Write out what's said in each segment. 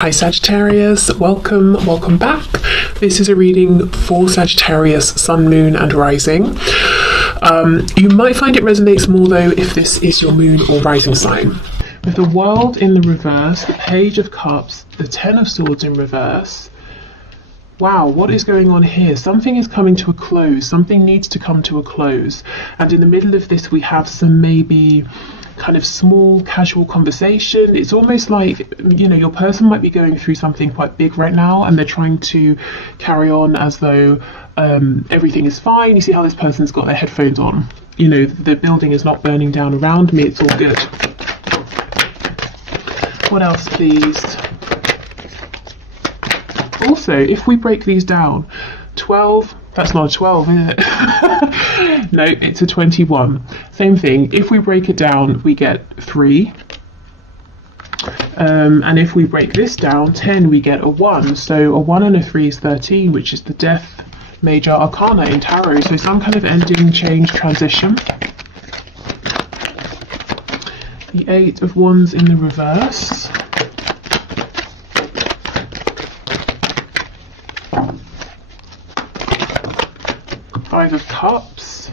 Hi Sagittarius, welcome back. This is a reading for Sagittarius, Sun, Moon and Rising. You might find it resonates more though if this is your Moon or Rising sign. With the World in the reverse, the Page of Cups, the Ten of Swords in reverse. Wow, what is going on here? Something is coming to a close, something needs to come to a close. And in the middle of this we have some maybe kind of small casual conversation. It's almost like, you know, your person might be going through something quite big right now and they're trying to carry on as though everything is fine. You see how this person's got their headphones on. You know, the building is not burning down around me, it's all good. What else, please? Also, if we break these down, 12, that's not a 12, is it? No, it's a 21. Same thing. If we break it down, we get 3. And if we break this down, 10, we get a 1. So a 1 and a 3 is 13, which is the Death Major Arcana in Tarot. So some kind of ending, change, transition. The 8 of Wands in the reverse. Five of Cups,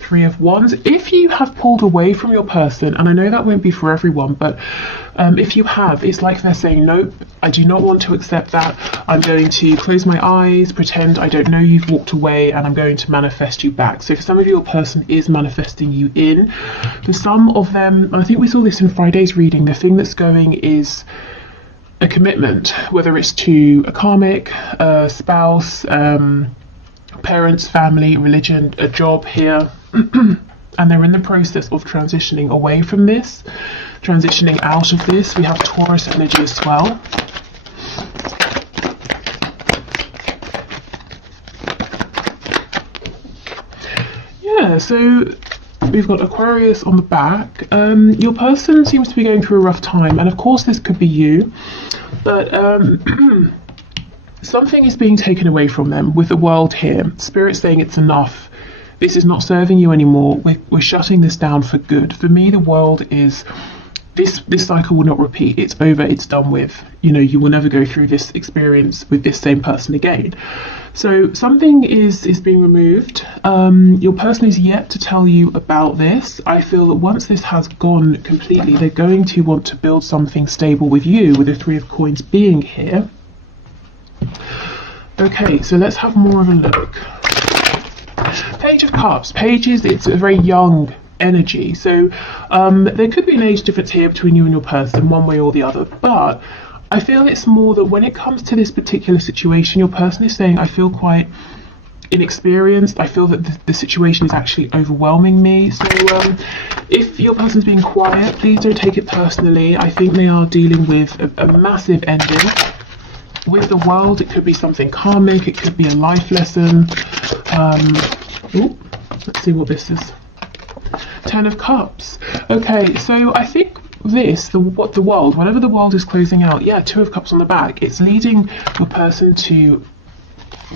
3 of Wands. If you have pulled away from your person, and I know that won't be for everyone, but if you have, it's like they're saying, nope, I do not want to accept that. I'm going to close my eyes, pretend I don't know you've walked away, and I'm going to manifest you back. So for some of you, your person is manifesting you in. For some of them, and I think we saw this in Friday's reading, the thing that's going is a commitment, whether it's to a karmic, a spouse, parents, family, religion, a job here, and they're in the process of transitioning away from this, transitioning out of this. We have Taurus energy as well. Yeah, so we've got Aquarius on the back. Your person seems to be going through a rough time, and of course this could be you, but something is being taken away from them with the World here. Spirit saying it's enough. This is not serving you anymore. We're shutting this down for good. For me, the World is, this cycle will not repeat. It's over, it's done with. You know, you will never go through this experience with this same person again. So something is being removed. Your person is yet to tell you about this. I feel that once this has gone completely, they're going to want to build something stable with you, with the 3 of Coins being here. Okay, so let's have more of a look. Page of Cups. Pages, it's a very young energy. So there could be an age difference here between you and your person, one way or the other. But I feel it's more that when it comes to this particular situation, your person is saying, I feel quite inexperienced. I feel that the situation is actually overwhelming me. So if your person's being quiet, please don't take it personally. I think they are dealing with a massive ending. With the World, it could be something karmic, it could be a life lesson. Let's see what this is. 10 of Cups. Okay, so I think this, the World, whenever the World is closing out, yeah, 2 of Cups on the back, it's leading your person to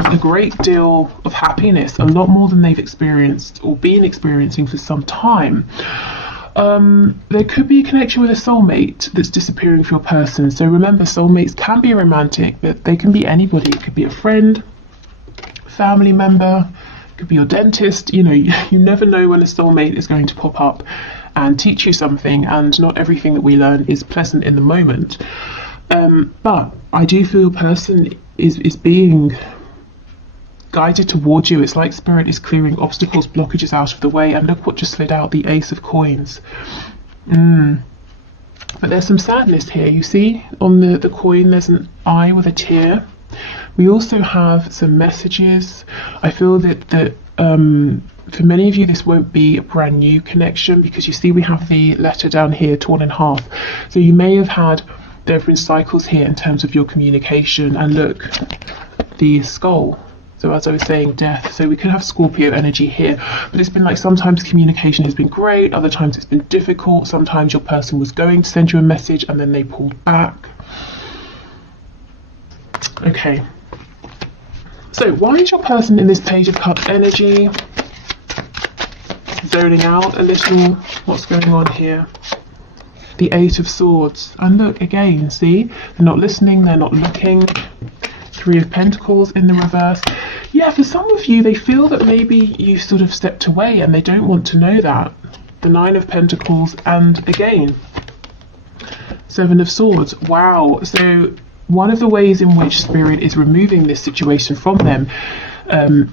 a great deal of happiness, a lot more than they've experienced or been experiencing for some time. There could be a connection with a soulmate that's disappearing for your person. So remember, soulmates can be romantic, but they can be anybody. It could be a friend, family member, it could be your dentist. You know, you never know when a soulmate is going to pop up and teach you something, and not everything that we learn is pleasant in the moment. But I do feel your person is being guided towards you. It's like Spirit is clearing obstacles, blockages out of the way. And look what just slid out, the Ace of Coins. But there's some sadness here. You see on the coin there's an eye with a tear. We also have some messages. I feel that for many of you this won't be a brand new connection, because you see we have the letter down here torn in half. So you may have had different cycles here in terms of your communication. And look, the skull. So as I was saying, death. So we could have Scorpio energy here, but it's been like sometimes communication has been great, other times it's been difficult. Sometimes your person was going to send you a message and then they pulled back. Okay. So why is your person in this Page of Cups energy? Zoning out a little. What's going on here? the Eight of Swords. And look, again, see? They're not listening, they're not looking. Three of Pentacles in the reverse. Yeah, for some of you, they feel that maybe you sort of stepped away and they don't want to know that. The Nine of Pentacles, and again, Seven of Swords. Wow. So one of the ways in which Spirit is removing this situation from them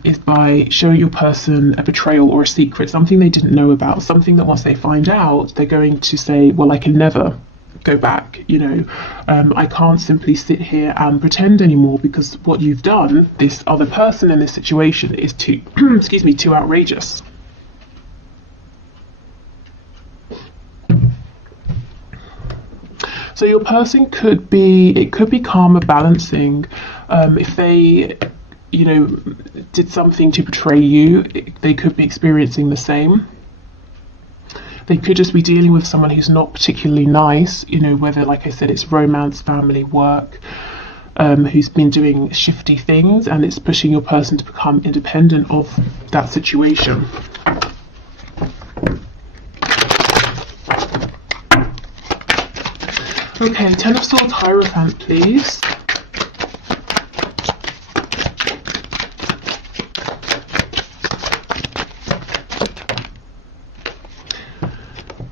is by showing your person a betrayal or a secret, something they didn't know about, something that once they find out, they're going to say, well, I can never go back, you know, I can't simply sit here and pretend anymore, because what you've done, this other person in this situation, is too, excuse me, too outrageous. So your person could be, it could be karma balancing. If they, you know, did something to betray you, they could be experiencing the same. They could just be dealing with someone who's not particularly nice, you know, whether, like I said, it's romance, family, work, who's been doing shifty things, and it's pushing your person to become independent of that situation. Okay, Ten of Swords, Hierophant, please.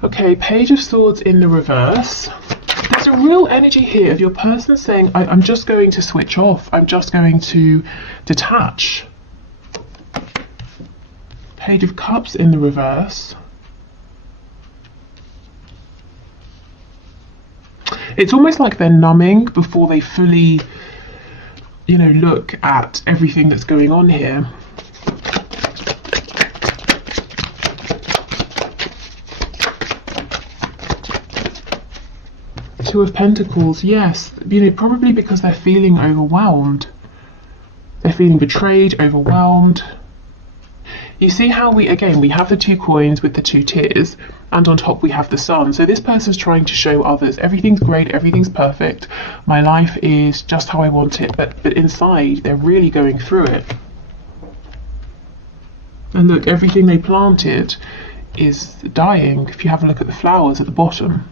Okay, Page of Swords in the reverse. There's a real energy here of your person saying, I'm just going to switch off. I'm just going to detach. Page of Cups in the reverse. It's almost like they're numbing before they fully, you know, look at everything that's going on here. Two of Pentacles, yes, you know, probably because they're feeling overwhelmed. They're feeling betrayed, overwhelmed. You see how we have the two coins with the two tears, and on top we have the sun. So this person's trying to show others everything's great, everything's perfect, my life is just how I want it, but inside they're really going through it. And look, everything they planted is dying. If you have a look at the flowers at the bottom.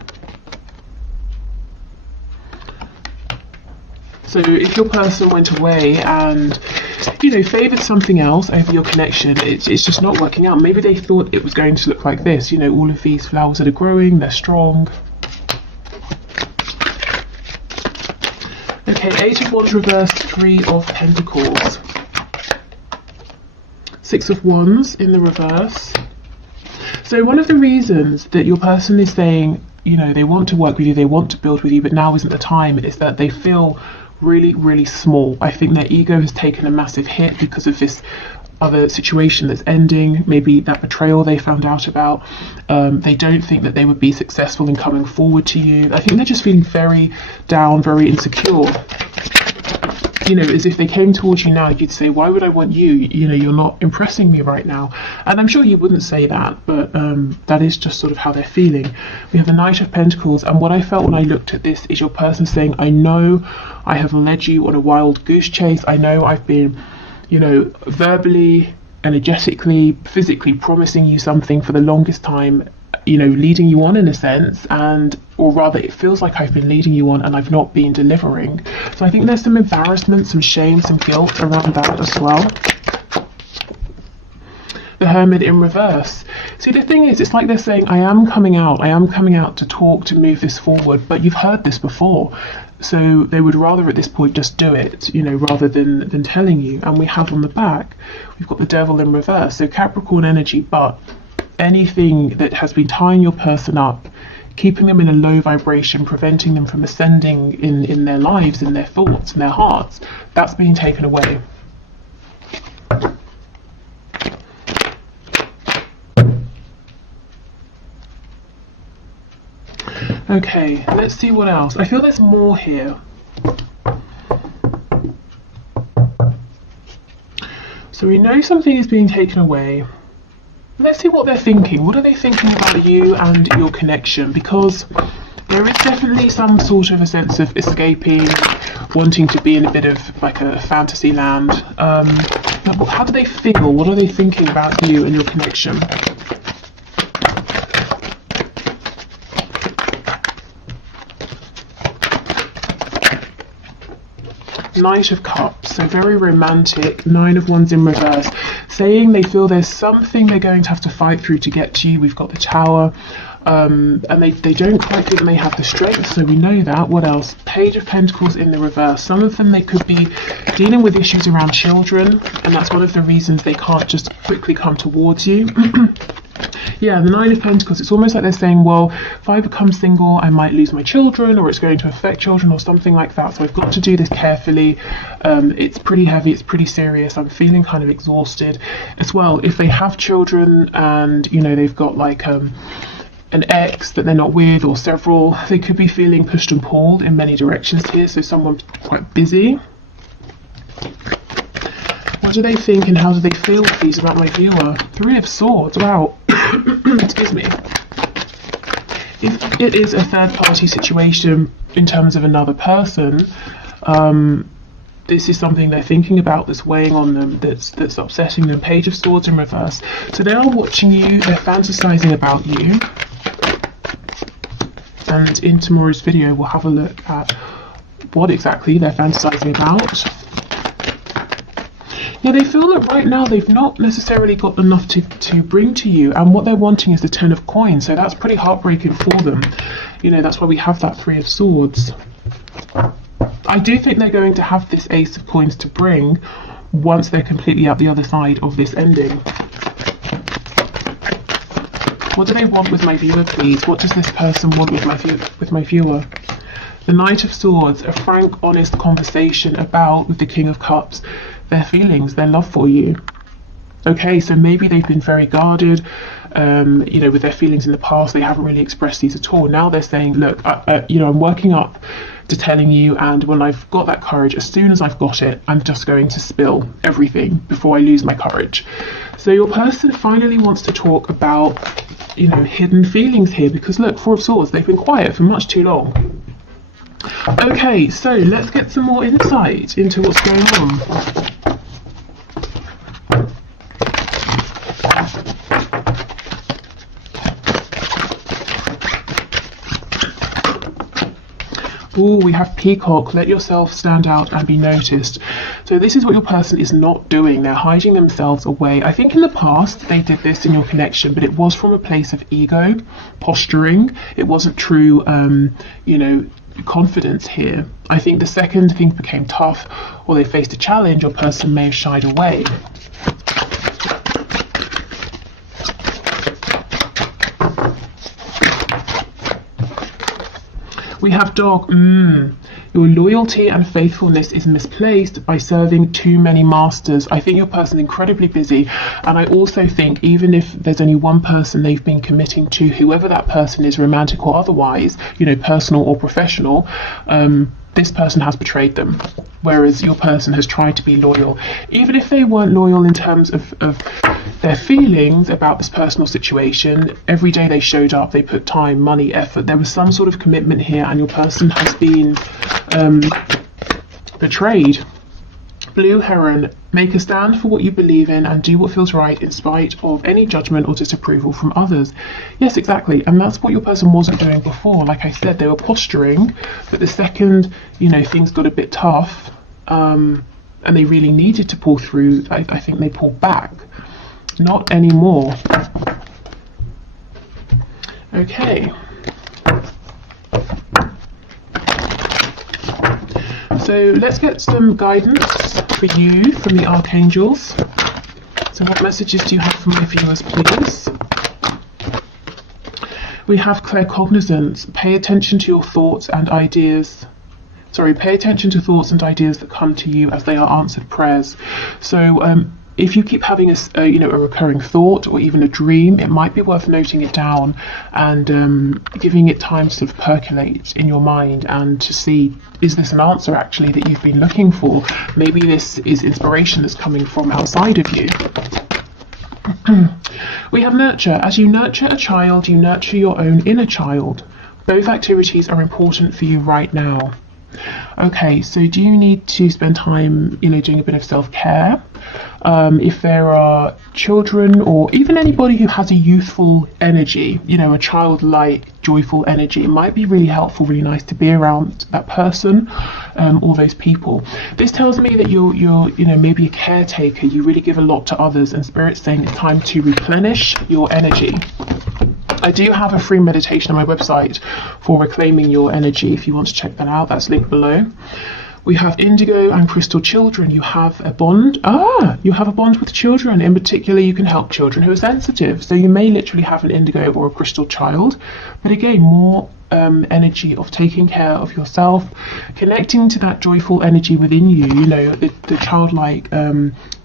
So if your person went away and, you know, favoured something else over your connection, it's just not working out. Maybe they thought it was going to look like this, you know, all of these flowers that are growing, they're strong. Okay, Eight of Wands reversed, Three of Pentacles. Six of Wands in the reverse. So one of the reasons that your person is saying, you know, they want to work with you, they want to build with you, but now isn't the time, is that they feel really, really small. I think their ego has taken a massive hit because of this other situation that's ending, maybe that betrayal they found out about. They don't think that they would be successful in coming forward to you. I think they're just feeling very down, very insecure. You know, as if they came towards you now, you'd say, why would I want you? You know, you're not impressing me right now. And I'm sure you wouldn't say that, but that is just sort of how they're feeling. We have the Knight of Pentacles, and what I felt when I looked at this is your person saying, I know I have led you on a wild goose chase. I know I've been, you know, verbally, energetically, physically promising you something for the longest time, you know, leading you on in a sense, and or rather it feels like I've been leading you on and I've not been delivering. So I think there's some embarrassment, some shame, some guilt around that as well. The Hermit in reverse. See, the thing is, it's like they're saying, I am coming out to talk, to move this forward, but you've heard this before. So they would rather at this point just do it, you know, rather than telling you. And we have on the back, we've got the Devil in reverse. So Capricorn energy, but anything that has been tying your person up, keeping them in a low vibration, preventing them from ascending in their lives, in their thoughts, in their hearts, that's being taken away. Okay, let's see what else. I feel there's more here. So we know something is being taken away. Let's see what they're thinking. What are they thinking about you and your connection? Because there is definitely some sort of a sense of escaping, wanting to be in a bit of like a fantasy land. How do they feel? What are they thinking about you and your connection? Knight of Cups, so very romantic. Nine of Wands in reverse, saying they feel there's something they're going to have to fight through to get to you. We've got the Tower, and they don't quite feel they may have the strength, so we know that. What else? Page of Pentacles in the reverse. Some of them, they could be dealing with issues around children, and that's one of the reasons they can't just quickly come towards you. Yeah, the Nine of Pentacles, it's almost like they're saying, well, if I become single, I might lose my children, or it's going to affect children, or something like that. So I've got to do this carefully. It's pretty heavy, it's pretty serious. I'm feeling kind of exhausted as well. If they have children and, you know, they've got like an ex that they're not with, or several, they could be feeling pushed and pulled in many directions here. So someone's quite busy. What do they think and how do they feel, please, about my viewer? Three of Swords, wow. Excuse me. If it is a third-party situation in terms of another person, this is something they're thinking about, that's weighing on them, that's upsetting them. Page of Swords in reverse. So they are watching you, they're fantasizing about you. And in tomorrow's video, we'll have a look at what exactly they're fantasizing about. Yeah, they feel that right now they've not necessarily got enough to bring to you, and what they're wanting is the Ten of Coins, so that's pretty heartbreaking for them. You know, that's why we have that Three of Swords. I do think they're going to have this Ace of Coins to bring once they're completely out the other side of this ending. What do they want with my viewer, please? What does this person want with my viewer? The Knight of Swords, a frank, honest conversation about, with the King of Cups, their feelings, their love for you. Okay, so maybe they've been very guarded, you know, with their feelings in the past. They haven't really expressed these at all. Now they're saying, look, you know, I'm working up to telling you, and when I've got that courage, as soon as I've got it, I'm just going to spill everything before I lose my courage. So your person finally wants to talk about, you know, hidden feelings here, because look, Four of Swords, they've been quiet for much too long. Okay, so let's get some more insight into what's going on. Oh, we have Peacock. Let yourself stand out and be noticed. So this is what your person is not doing. They're hiding themselves away. I think in the past they did this in your connection, but it was from a place of ego, posturing. It wasn't true, you know, confidence here. I think the second things became tough, or they faced a challenge, your person may have shied away. We have Dog. Your loyalty and faithfulness is misplaced by serving too many masters. I think your person's incredibly busy, and I also think even if there's only one person they've been committing to, whoever that person is, romantic or otherwise, you know, personal or professional, this person has betrayed them, whereas your person has tried to be loyal. Even if they weren't loyal in terms of their feelings about this personal situation, every day they showed up, they put time, money, effort. There was some sort of commitment here, and your person has been betrayed. Blue Heron, make a stand for what you believe in and do what feels right in spite of any judgment or disapproval from others. Yes, exactly, and that's what your person wasn't doing before. Like I said, they were posturing, but the second, you know, things got a bit tough, and they really needed to pull through, I think they pulled back. Not anymore. Okay. So let's get some guidance for you from the archangels. So what messages do you have for my viewers, please? We have claircognizance. Pay attention to your thoughts and ideas. Pay attention to thoughts and ideas that come to you as they are answered prayers. So if you keep having a recurring thought or even a dream, it might be worth noting it down and giving it time to sort of percolate in your mind and to see, is this an answer actually that you've been looking for? Maybe this is inspiration that's coming from outside of you. We have nurture. As you nurture a child, you nurture your own inner child. Both activities are important for you right now. Okay, so do you need to spend time, doing a bit of self-care? If there are children or even anybody who has a youthful energy, a childlike, joyful energy, it might be really helpful, really nice to be around that person or those people. This tells me that you're maybe a caretaker. You really give a lot to others, and Spirit's saying it's time to replenish your energy. I do have a free meditation on my website for reclaiming your energy. If you want to check that out, that's linked below. We have indigo and crystal children. You have a bond. You have a bond with children. In particular, you can help children who are sensitive. So you may literally have an indigo or a crystal child. But again, more energy of taking care of yourself, connecting to that joyful energy within you, the childlike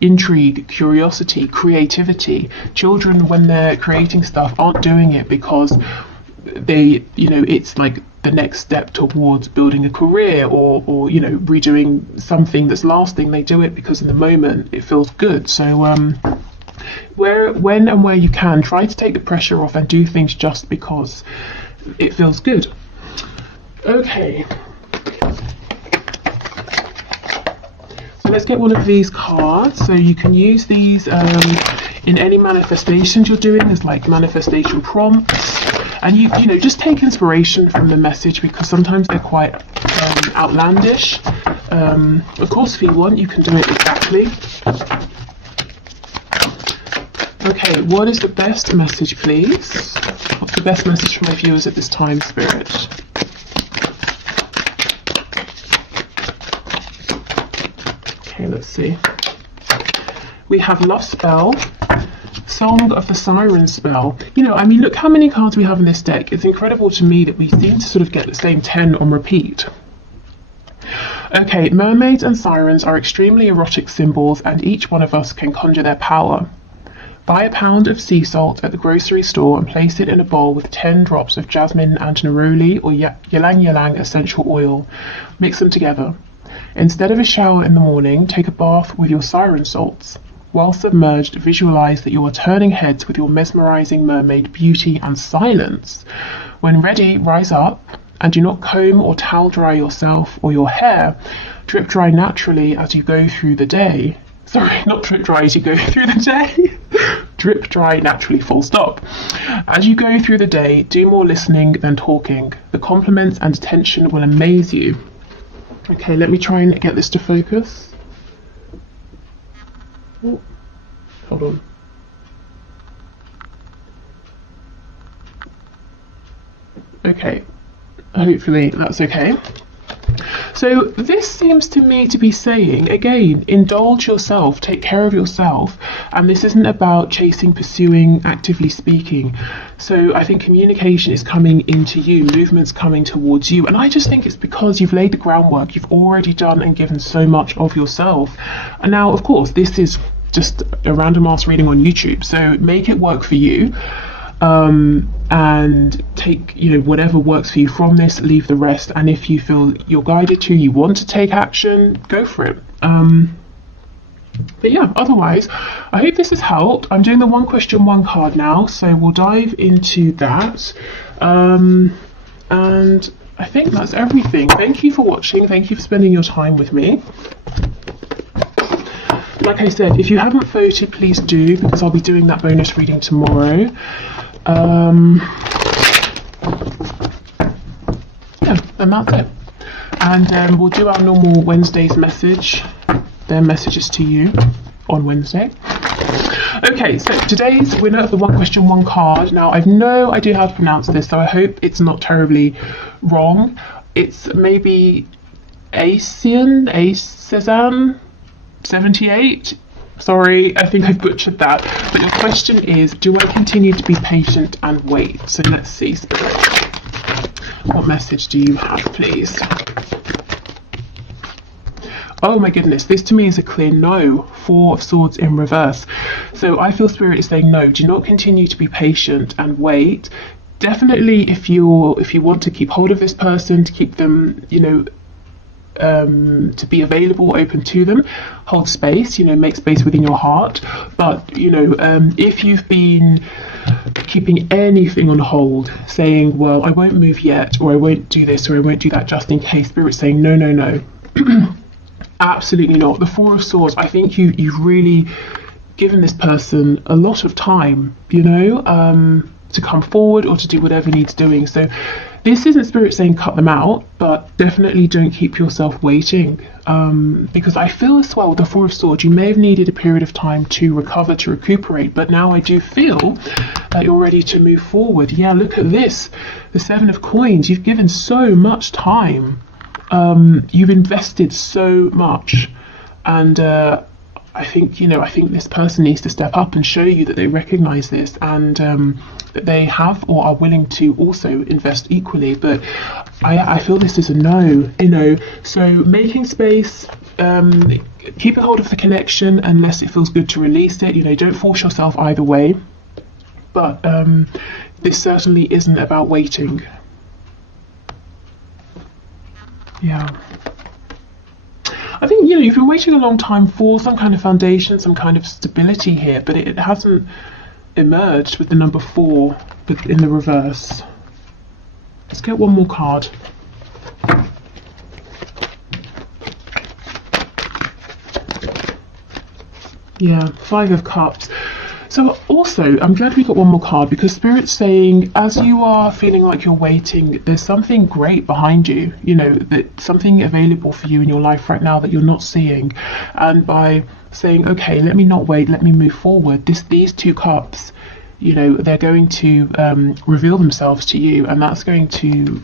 intrigue, curiosity, creativity. Children, when they're creating stuff, aren't doing it because they, it's like the next step towards building a career or redoing something that's lasting. They do it because in the moment it feels good. So when and where you can, try to take the pressure off and do things just because it feels good. Okay, so let's get one of these cards. So you can use these in any manifestations you're doing. There's like manifestation prompts, and you just take inspiration from the message, because sometimes they're quite outlandish. Of course, if you want, you can do it exactly. Okay, what is the best message, please? What's the best message for my viewers at this time, Spirit? Okay, let's see. We have Love Spell, Song of the Siren Spell. Look how many cards we have in this deck. It's incredible to me that we seem to sort of get the same 10 on repeat. Okay, mermaids and sirens are extremely erotic symbols, and each one of us can conjure their power. Buy a pound of sea salt at the grocery store and place it in a bowl with 10 drops of jasmine and neroli or ylang ylang essential oil. Mix them together. Instead of a shower in the morning, take a bath with your siren salts. While submerged, visualize that you are turning heads with your mesmerizing mermaid beauty and silence. When ready, rise up and do not comb or towel dry yourself or your hair. Drip dry naturally as you go through the day. Sorry, not drip dry as you go through the day. Drip dry naturally, full stop. As you go through the day, do more listening than talking. The compliments and attention will amaze you. Okay, let me try and get this to focus. Oh, hold on. Okay, hopefully that's okay. So this seems to me to be saying, again, indulge yourself, take care of yourself, and this isn't about chasing, pursuing, actively speaking. So I think communication is coming into you, movement's coming towards you, and I just think it's because you've laid the groundwork, you've already done and given so much of yourself. And now, of course, this is just a random ass reading on YouTube, so make it work for you. And take whatever works for you from this, leave the rest, and if you feel you're guided to, you want to take action, go for it. But yeah, otherwise I hope this has helped. I'm doing the one question one card now, so we'll dive into that, and I think that's everything. Thank you for watching, thank you for spending your time with me. Like I said, if you haven't voted, please do, because I'll be doing that bonus reading tomorrow. Yeah, and that's it. And we'll do our normal Wednesday's message, their messages to you on Wednesday. Okay, so today's winner of the one question one card. Now, I've no idea how to pronounce this, so I hope it's not terribly wrong. It's maybe Cezanne 78. Sorry, I think I've butchered that. But your question is, do I continue to be patient and wait? So let's see, Spirit. What message do you have, please? Oh my goodness, this to me is a clear no. 4 of Swords in reverse. So I feel Spirit is saying no, do not continue to be patient and wait. Definitely if you want to keep hold of this person, to keep them, to be available, open to them, hold space, make space within your heart. But if you've been keeping anything on hold, saying, well, I won't move yet, or I won't do this, or I won't do that, just in case, Spirit's saying no, no, no. Absolutely not. The Four of Swords, I think you've really given this person a lot of time, to come forward or to do whatever needs doing. So this isn't Spirit saying cut them out, but definitely don't keep yourself waiting, because I feel as well with the Four of Swords, you may have needed a period of time to recover, to recuperate, but now I do feel that you're ready to move forward. Yeah, look at this, the Seven of Coins. You've given so much time, you've invested so much, and I think this person needs to step up and show you that they recognize this, and that they have or are willing to also invest equally. But I feel this is a no, so making space, keep a hold of the connection unless it feels good to release it, don't force yourself either way. But this certainly isn't about waiting. Yeah. I think, you've been waiting a long time for some kind of foundation, some kind of stability here, but it hasn't emerged with the number 4 in the reverse. Let's get one more card. Yeah, 5 of Cups. So also, I'm glad we got one more card, because Spirit's saying, as you are feeling like you're waiting, there's something great behind you, that something available for you in your life right now that you're not seeing. And by saying, okay, let me not wait, let me move forward, these 2 cups, they're going to reveal themselves to you, and that's going to